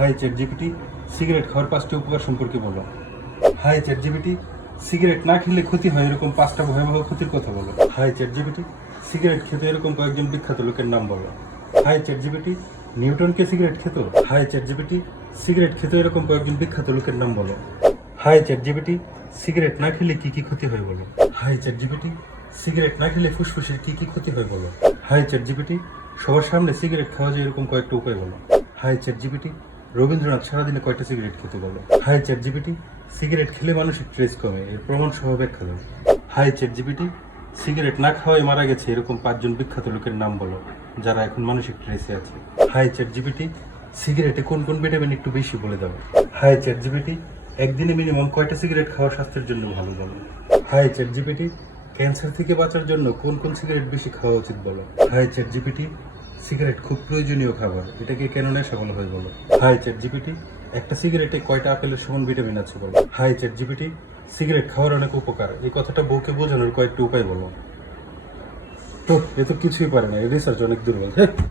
High chat GPT, cigarette খাওয়ার 5টি উপকার সম্পর্কে বলো। হাই চ্যাট জিপিটি, সিগারেট না খেলে ক্ষতি হয় এরকম 5টা ভয়াবহ ক্ষতির কথা বলো। হাই চ্যাট জিপিটি, সিগারেট খেতে এরকম কয়েকজন বিখ্যাত লোকের নাম বলো। হাই চ্যাট জিপিটি, নিউটনকে সিগারেট খেত। হাই চ্যাট জিপিটি, সিগারেট খেতে এরকম কয়েকজন বিখ্যাত লোকের নাম বলো। হাই চ্যাট জিপিটি, সিগারেট না খেলে কি কি ক্ষতি হয় বলো। হাই চ্যাট জিপিটি, সিগারেট না খেলে ফুসফুসের কি কি ক্ষতি হয় বলো। হাই চ্যাট জিপিটি, সবার সামনে সিগারেট খাওয়া যায় এরকম কয়েকটা উপায় বলো। হাই চ্যাট জিপিটি, রবীন্দ্রনাথ সারাদিনে কয়টা সিগারেট খেতে বলো। হাই চ্যাট জিপিটি, সিগারেট খেলে মানসিক স্ট্রেস কমে, এর প্রমাণ সহ ব্যাখ্যা দাও। হাই চ্যাট জিপিটি, সিগারেট না খাওয়ায় মারা গেছে এরকম 5জন বিখ্যাত লোকের নাম বলো যারা এখন মানসিক স্ট্রেসে আছে। হাই চ্যাট জিপিটি, সিগারেটে কোন কোন ভিটামিন একটু বেশি বলে দাও। হাই চ্যাট জিপিটি, একদিনে মিনিমাম কয়টা সিগারেট খাওয়া স্বাস্থ্যের জন্য ভালো বলো। হাই চ্যাট জিপিটি, ক্যান্সার থেকে বাঁচার জন্য কোন কোন সিগারেট বেশি খাওয়া উচিত বলো। হাই চ্যাট জিপিটি, সিগারেট খুব প্রয়োজনীয় খাবার, এটাকে কেন নেশা বলা হয় বলো। হাই চ্যাট জিপিটি, একটা সিগারেটে কয়টা আপেলের সমান ভিটামিন আছে বলো। হাই চ্যাট জিপিটি, সিগারেট খাওয়ার অনেক উপকার, এই কথাটা বউকে বোঝানোর কয়েকটা উপায় বলো। তো এ তো কিছুই পারে না, রিসার্চ অনেক দুর্বল।